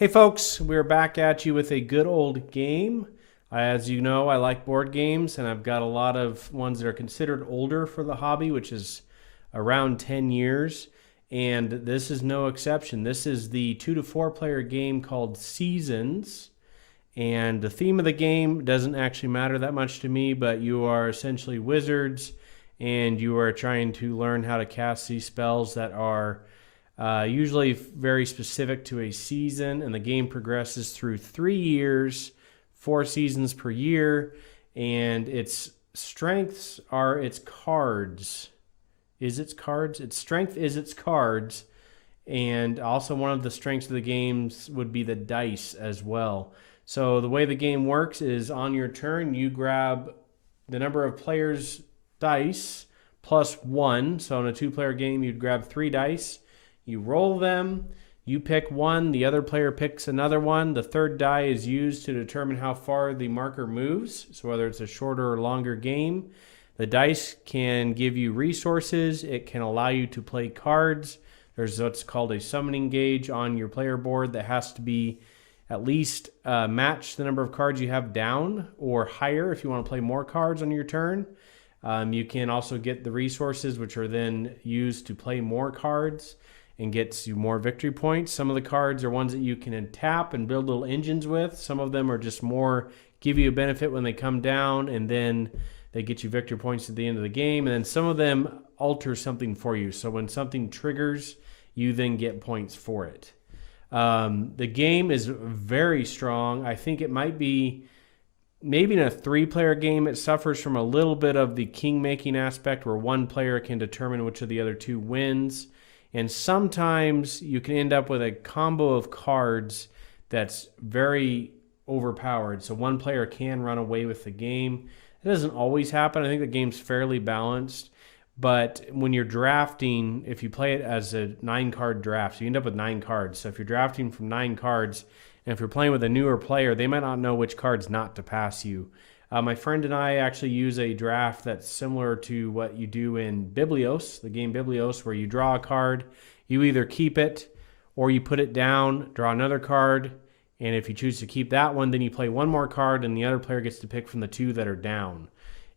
Hey folks, we're back at you with a good old game. As you know, I like board games, and I've got a lot of ones that are considered older for the hobby, which is around 10 years. And this is no exception. This is the 2 to 4 player game called Seasons. And the theme of the game doesn't actually matter that much to me, but you are essentially wizards, and you are trying to learn how to cast these spells that are usually very specific to a season, and the game progresses through 3 years, 4 seasons per year, and its strengths are its cards. Its strength is its cards, and also one of the strengths of the games would be the dice as well. So the way the game works is on your turn, you grab the number of players' dice plus 1. So in a 2-player game, you'd grab 3 dice. You roll them, you pick one, the other player picks another one. The third die is used to determine how far the marker moves, so whether it's a shorter or longer game. The dice can give you resources. It can allow you to play cards. There's what's called a summoning gauge on your player board that has to be at least match the number of cards you have down or higher if you want to play more cards on your turn. You can also get the resources, which are then used to play more cards and gets you more victory points. Some of the cards are ones that you can tap and build little engines with. Some of them are just more give you a benefit when they come down, and then they get you victory points at the end of the game. And then some of them alter something for you. So when something triggers, you then get points for it. The game is very strong. I think it might be, maybe in a 3-player game, it suffers from a little bit of the king-making aspect where one player can determine which of the other 2 wins. And sometimes you can end up with a combo of cards that's very overpowered. So one player can run away with the game. It doesn't always happen. I think the game's fairly balanced. But when you're drafting, if you play it as a 9-card draft, you end up with 9 cards. So if you're drafting from 9 cards, and if you're playing with a newer player, they might not know which cards not to pass you. My friend and I actually use a draft that's similar to what you do in Biblios, the game Biblios, where you draw a card, you either keep it or you put it down, draw another card, and if you choose to keep that one, then you play one more card and the other player gets to pick from the 2 that are down.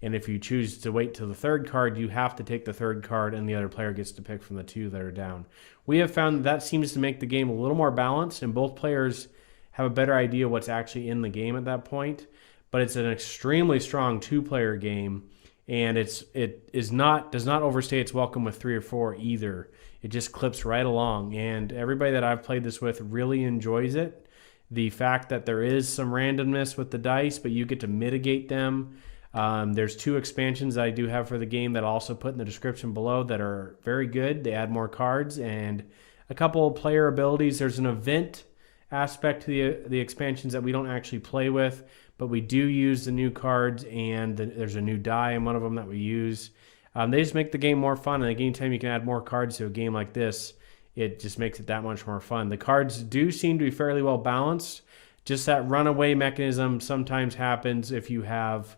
And if you choose to wait till the 3rd card, you have to take the 3rd card and the other player gets to pick from the 2 that are down. We have found that seems to make the game a little more balanced, and both players have a better idea what's actually in the game at that point. But it's an extremely strong 2-player game, and it does not overstay its welcome with 3 or 4 either. It just clips right along, and everybody that I've played this with really enjoys it. The fact that there is some randomness with the dice, but you get to mitigate them. There's 2 expansions that I do have for the game that I'll also put in the description below that are very good. They add more cards and a couple of player abilities. There's an event aspect to the expansions that we don't actually play with, but we do use the new cards, and there's a new die in one of them that we use. They just make the game more fun, and anytime you can add more cards to a game like this, it just makes it that much more fun. The cards do seem to be fairly well balanced. Just that runaway mechanism sometimes happens if you have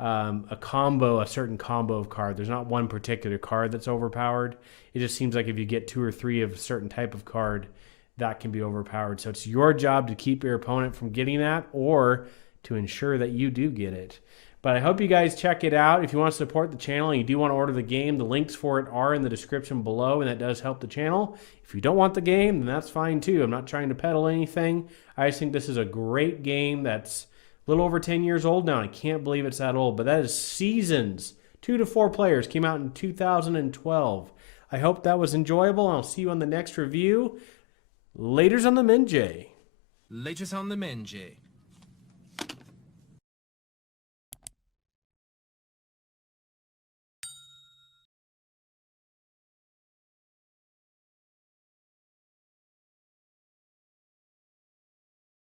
a certain combo of cards. There's not one particular card that's overpowered. It just seems like if you get 2 or 3 of a certain type of card, that can be overpowered. So it's your job to keep your opponent from getting that, or to ensure that you do get it. But I hope you guys check it out. If you want to support the channel and you do want to order the game, the links for it are in the description below, and that does help the channel. If you don't want the game, then that's fine too. I'm not trying to peddle anything. I just think this is a great game that's a little over 10 years old now. I can't believe it's that old, but that is Seasons. 2 to 4 players, came out in 2012. I hope that was enjoyable, and I'll see you on the next review. Laters on the Minjay. Laters on the Menjay.